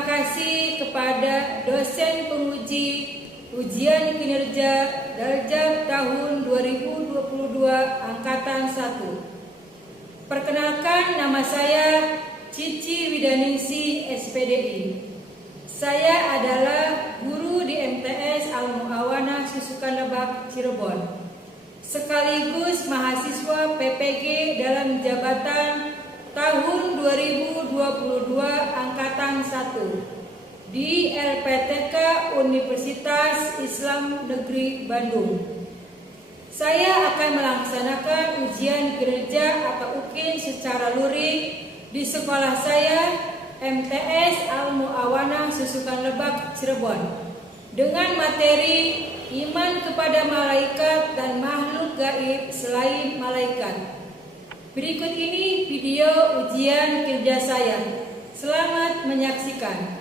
Terima kasih kepada dosen penguji ujian kinerja Darjab tahun 2022 Angkatan 1. Perkenalkan, nama saya Cici Widaningsi, SPDI. Saya adalah guru di MTS Al-Mu'awanah Susukan Lebak, Cirebon, sekaligus mahasiswa PPG dalam jabatan tahun 2022 Angkatan 1 di LPTK Universitas Islam Negeri Bandung. Saya akan melaksanakan ujian kinerja atau UKIN secara luring di sekolah saya, MTS Al-Mu'awanah Susukan Lebak, Cirebon, dengan materi iman kepada malaikat dan makhluk gaib selain malaikat. Berikut ini video ujian kinerja saya. Selamat menyaksikan.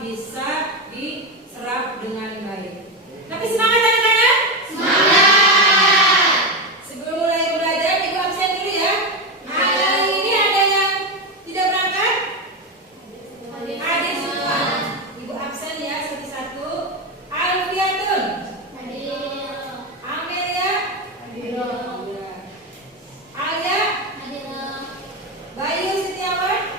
Bisa diserap dengan baik. Tapi semangat anak-anak? Semangat! Sebelum mulai belajar, Ibu absen dulu ya. Hari ini ada yang tidak berangkat? Hadir semua. Ibu absen ya, satu-satu. Alfiatun? Hadir. Amelia? Hadir. Alia? Hadir. Bayu Setiawan?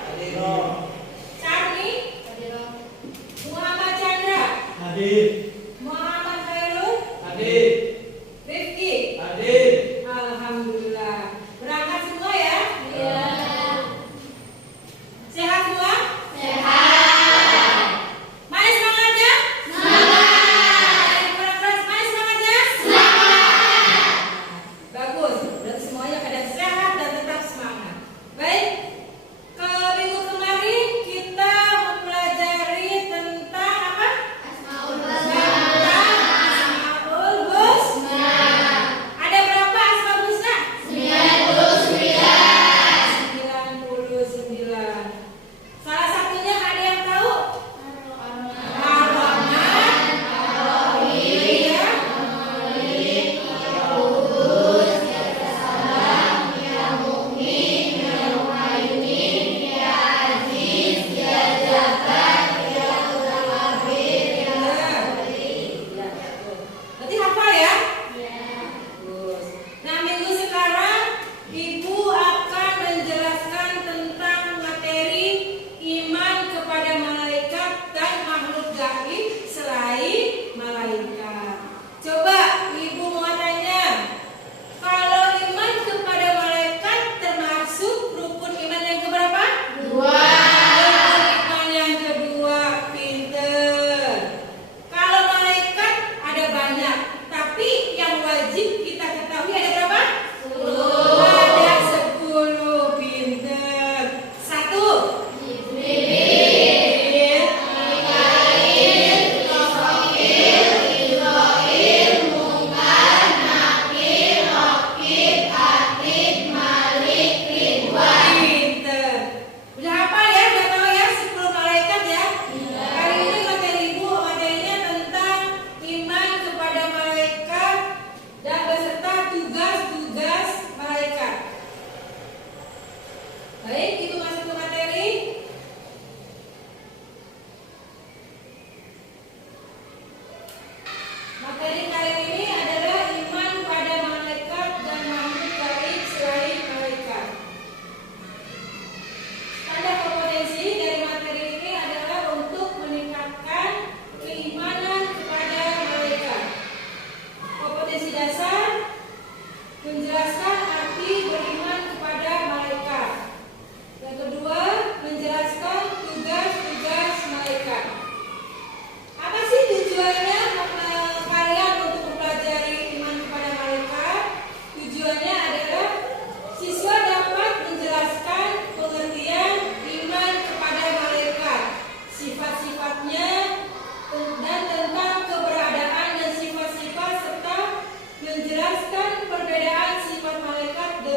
Hadir. Muhammad Khairul? Hadir. Rifki? Hadir. Alhamdulillah. Berangkat semua ya? Iya. Sehat semua? Sehat. Mana semangatnya? Semangat. Keras-keras, mana semangatnya? Semangat. Bagus. Berarti semuanya pada sehat dan tetap semangat. Baik. Ke minggu kemarin kita mempelajari tentang apa? Ada berapa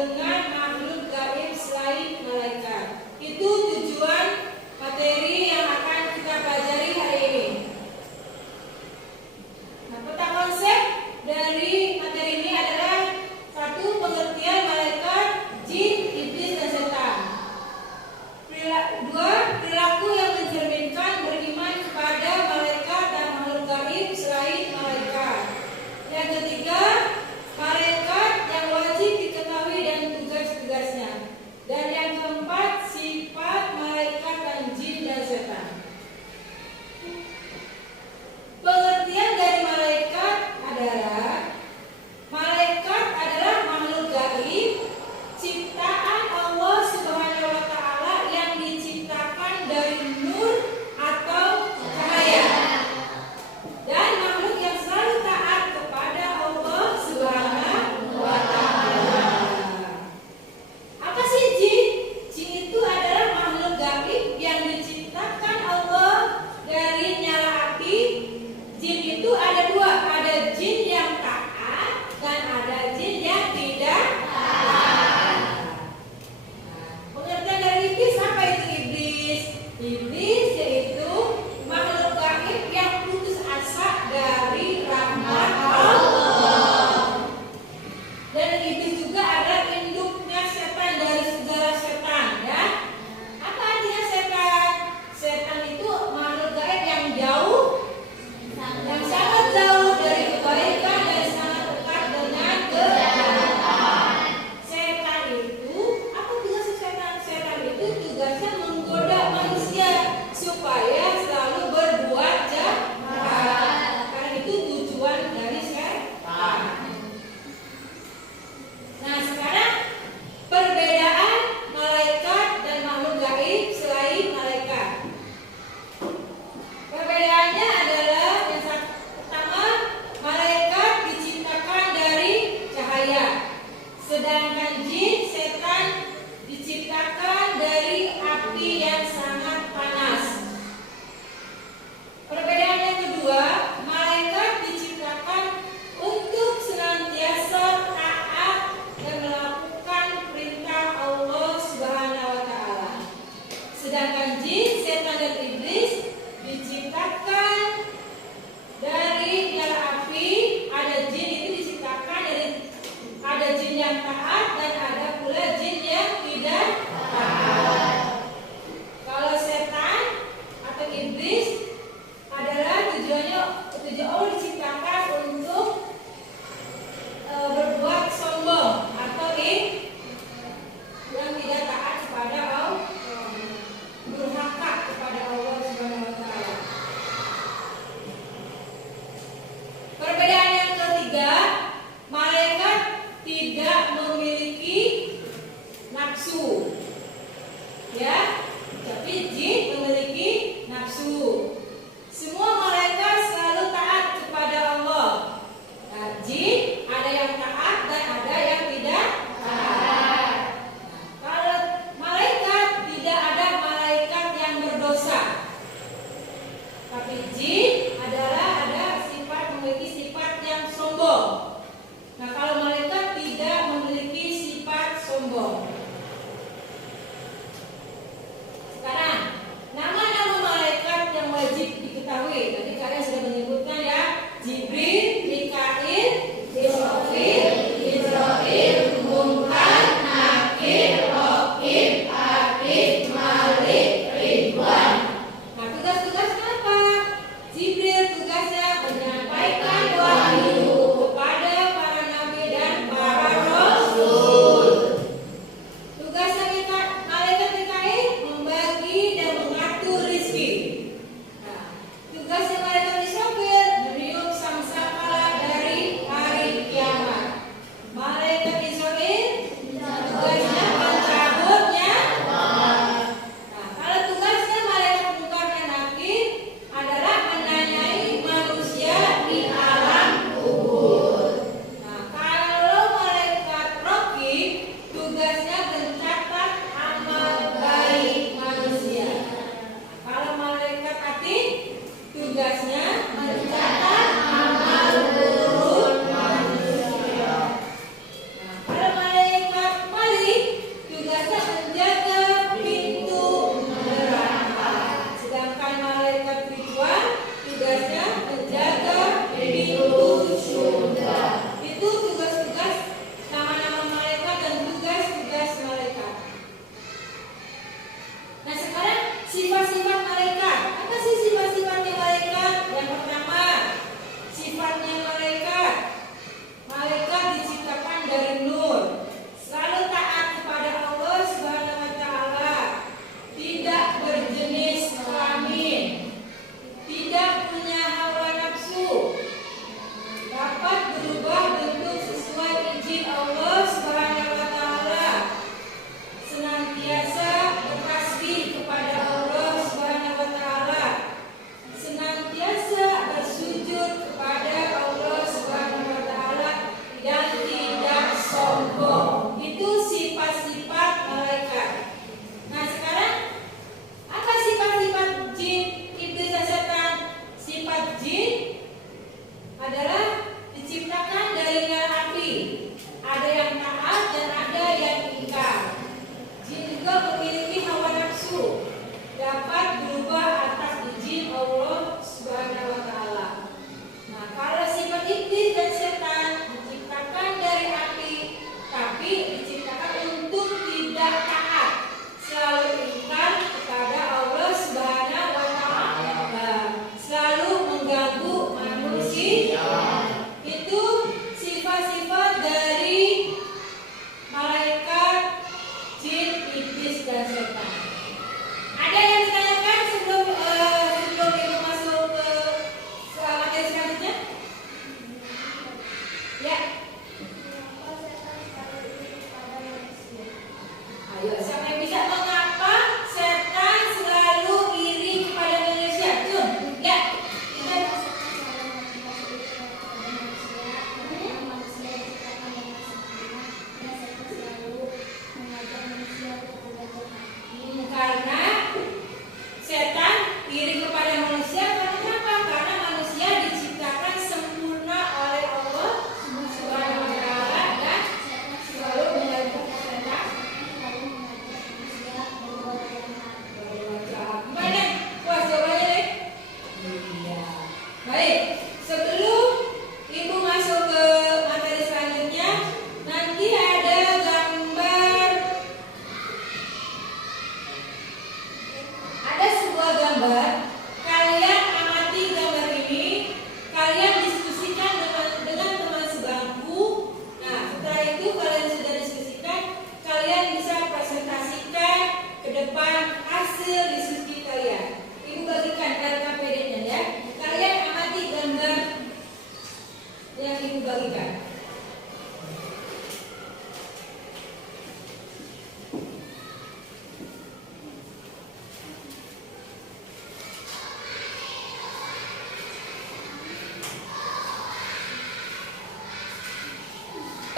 dengan makhluk gaib selain malaikat. Itu tujuan materi yang akan kita pelajari hari ini. Nah, peta konsep dari materi ini adalah satu, pengertian malaikat, jin, iblis, dan setan. Dua, perilaku yang mencerminkan beriman kepada malaikat dan makhluk gaib selain malaikat. Yang ketiga, malaikat yang wajib diketahui dan tugas-tugasnya. Dan yang keempat, sifat malaikat dan jin dan setan.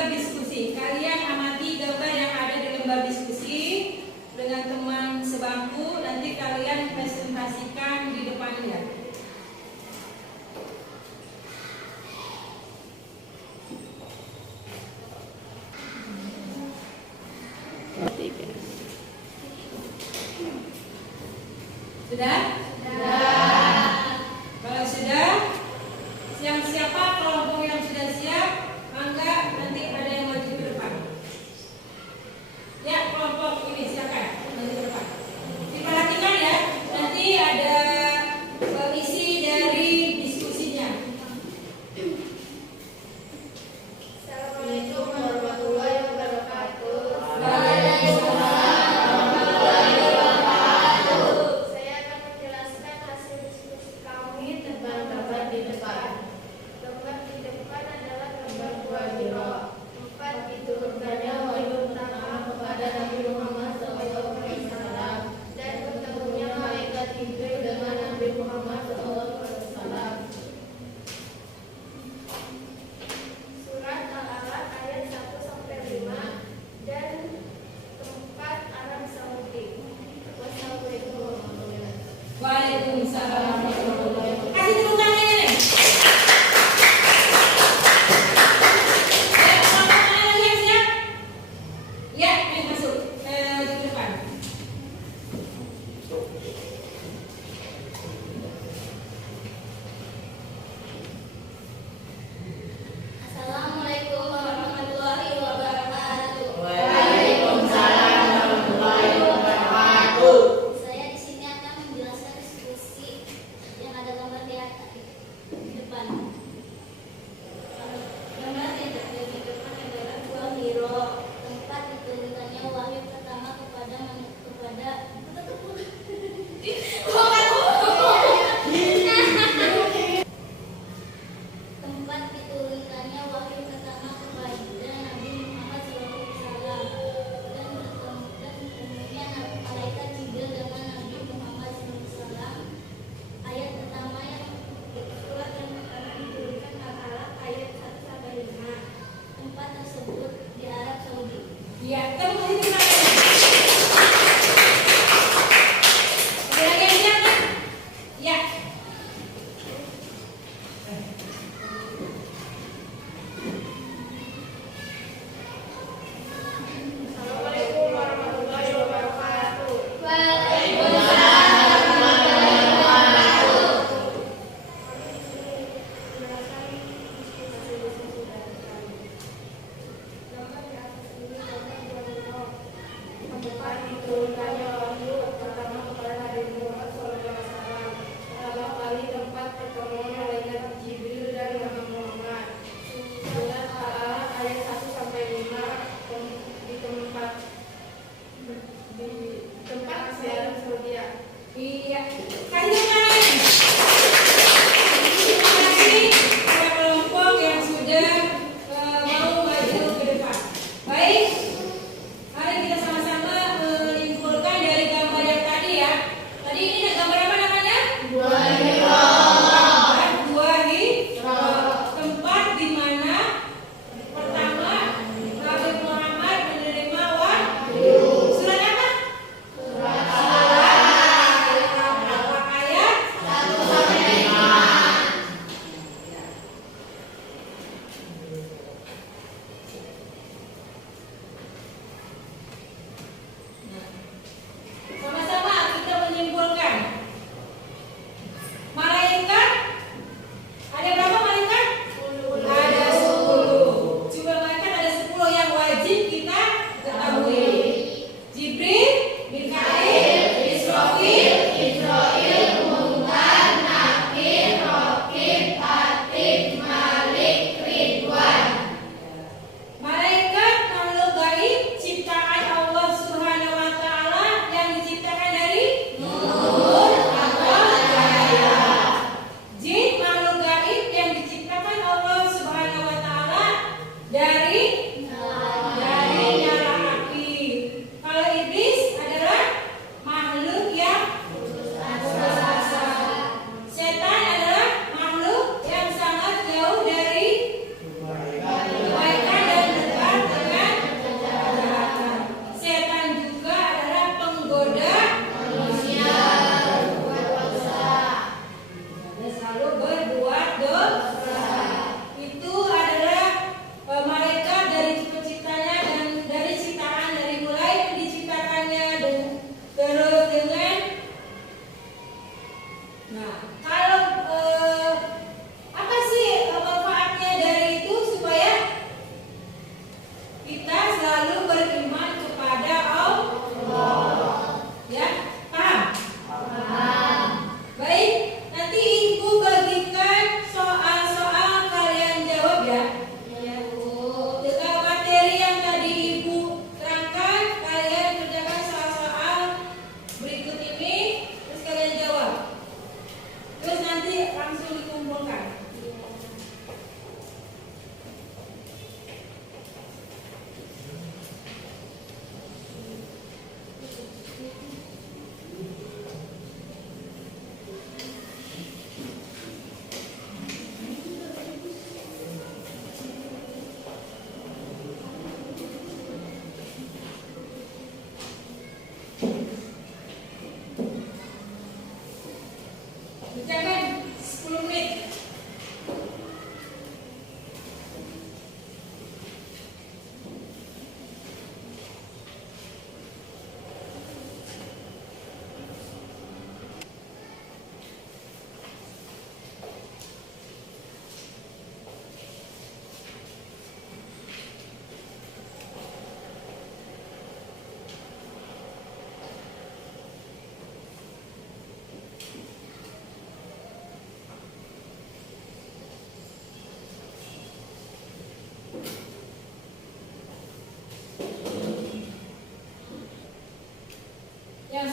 lembar diskusi. Kalian amati gambar yang ada di lembar diskusi dengan teman sebangku. Nanti kalian presentasikan di depannya. Sudah? Sudah. Kalau sudah, siapa kelompok yang sudah siap, mangga nanti ada yang maju ke depan. Ya, kelompok ini silakan maju ke depan. Diperhatikan ya, nanti ada isi dari diskusinya. Assalamualaikum warahmatullahi wabarakatuh. Saya akan menjelaskan hasil diskusi kami tentang gambar di depan. Gambar di depan adalah gambar buah biro. 4 diturunkannya wahyu pertama kepada Nabi Muhammad SAW dan bertemunya malaikat Jibril dengan Nabi Muhammad SAW. Surat Al-Alaq ayat 1-5 dan tempat Arab Saudi. Wassalamualaikum warahmatullahi wabarakatuh. Waalaikumsalam warahmatullahi wabarakatuh. Kasih tepuk tangannya nih. Ya, kelompok mana lagi yang siap? Ya, masuk ke depan. Assalamualaikum warahmatullahi wabarakatuh. Waalaikumsalam warahmatullahi wabarakatuh. Saya di sini akan menjelaskan diskusi yang ada gambar di atas di depan. Gambar di depan adalah buah biro, tempat diturunkannya wahyu pertama kepada tempat diturunkannya wahyu pertama kepada Nabi Muhammad SAW dan bertemunya malaikat Jibril dengan Nabi Muhammad SAW. Ayat pertama yang surat yang pertama diturunkan Al-Alaq ayat 1-5. Tempat tersebut di Arab Saudi. Ya, kita mau kasih tepuk tangannya. Ada lagi yang siap kan? Ya. Assalamualaikum warahmatullahi wabarakatuh. Gambar di atas ini adalah buah biro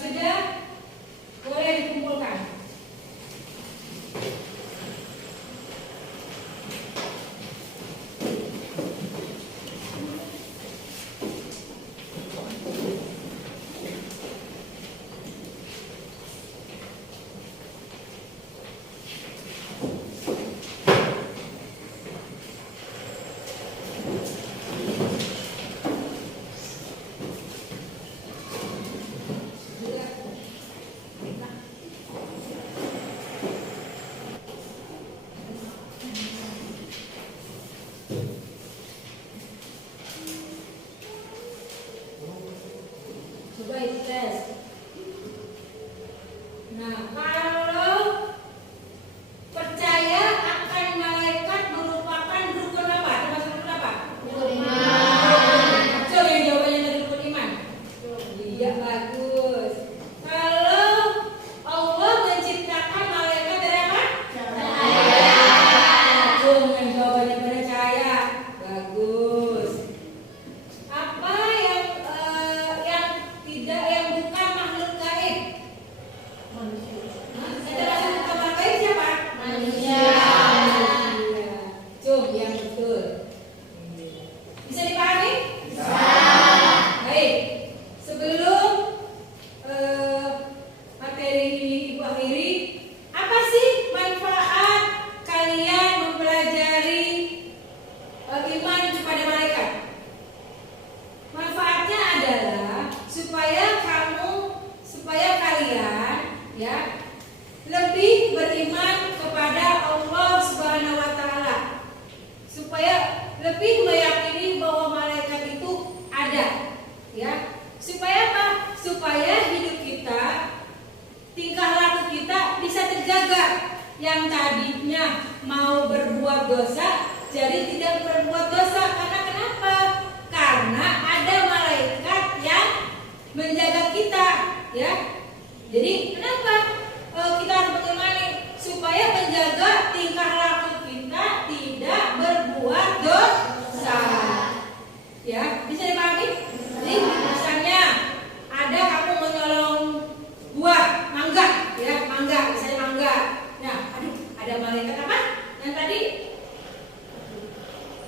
sudah, boleh dikumpulkan. Coba tes. Nah, kalau percaya akan malaikat merupakan rukun apa? Termasuk rukun apa? Rukun iman. Coba yang jawabannya dari rukun iman. Iya, bagus. Kalau Allah menciptakan malaikat dari apa? Coba yang jawabannya percaya. Bagus. Apa yang bukan makhluk gaib? Yang termasuk bukan makhluk gaib siapa? Manusia. Iya. Cum yang betul. Bisa dipahami? Bisa. Baik. Sebelum materi ini Ibu akhiri, apa sih manfaat kalian mempelajari iman kepada malaikat? Manfaatnya adalah supaya kalian ya lebih beriman kepada Allah Subhanahu wa taala. Supaya lebih meyakini bahwa malaikat itu ada. Ya. Supaya apa? Supaya hidup kita, tingkah laku kita bisa terjaga. Yang tadinya mau berbuat dosa jadi tidak berbuat dosa. Karena kenapa? Karena ada malaikat yang menjaga kita, ya. Jadi kenapa kita harus mengimani? Supaya menjaga tingkah laku kita tidak berbuat dosa. Ya, bisa dipahami? Jadi misalnya ada kamu menyolong buah mangga, ya, mangga, misalnya mangga. Nah, aduh, ada malaikat apa? Yang tadi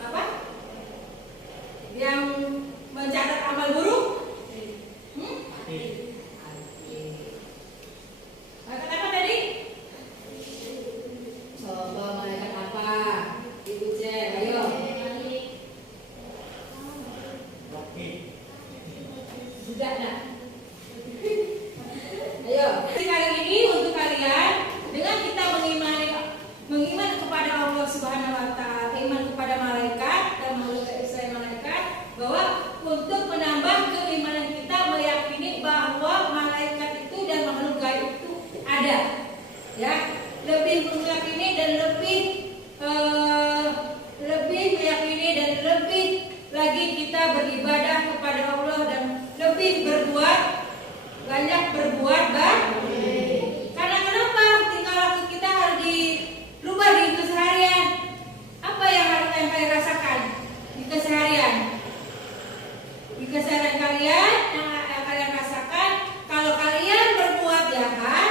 apa? Yang mencatat amal buruk? Malaikat apa tadi? Coba malaikat apa? Ibu cek, ayo. Sudah nak? Ayo. Kali ini untuk kalian, dengan kita mengiman kepada Allah Subhanahu wa taala, iman kepada malaikat dan makhluk selain malaikat, bahwa untuk menambah keimanan kita meyakini bahwa malaikat itu dan makhluk gaib itu ada. Ya, lebih meyakini dan lebih meyakini dan lebih lagi kita beribadah kepada Allah dan lebih banyak berbuat baik. Karena kenapa? Tingkah laku kita harus dirubah di keseharian. Apa yang harus kalian rasakan di keseharian? Di keseharian kalian yang kalian rasakan, kalau kalian berbuat jahat,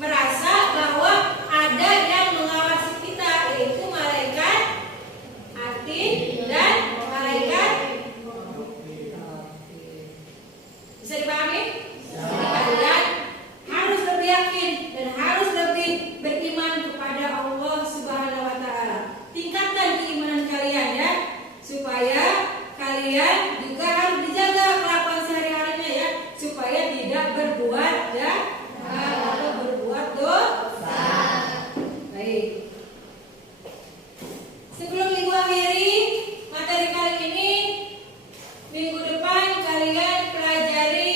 merasa bahwa ada yang mengawasi kita, yaitu malaikat atin dan malaikat. Bisa dipahami? Kalian harus lebih yakin dan harus lebih beriman kepada Allah Subhanahu wa taala. Tingkatkan keimanan kalian ya, supaya kalian juga harus dijaga kelakuan sehari-harinya ya, supaya tidak berbuat atau berbuat dosa. Baik. Sebelum Ibu akhiri materi kali ini, minggu depan kalian pelajari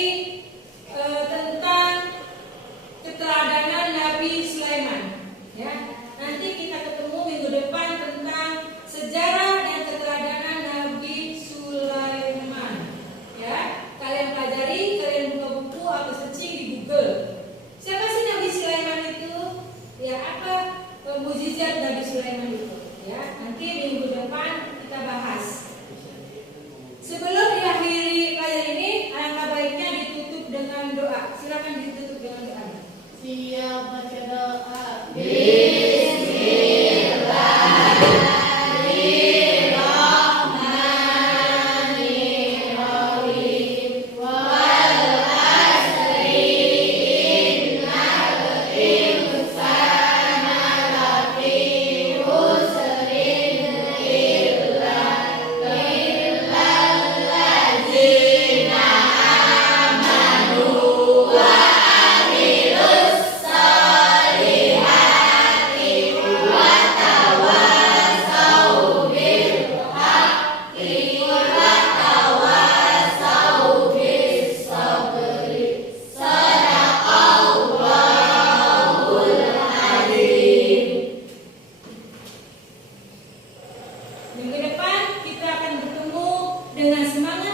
tentang keteladanan Nabi Sulaiman. Ya, nanti kita ketemu minggu depan tentang sejarah dan keteladanan Nabi Sulaiman. silakan ditutup dengan doa. Siap baca doa. Bismillahirrahmanirrahim. Wal asri innal insana lafi khusrin illa ladzina amanu wa amilus solihati wa tawasau bil haqqi wa tawasau bis sabri. Sadaqallahul azim. Minggu depan kita akan bertemu dengan semangat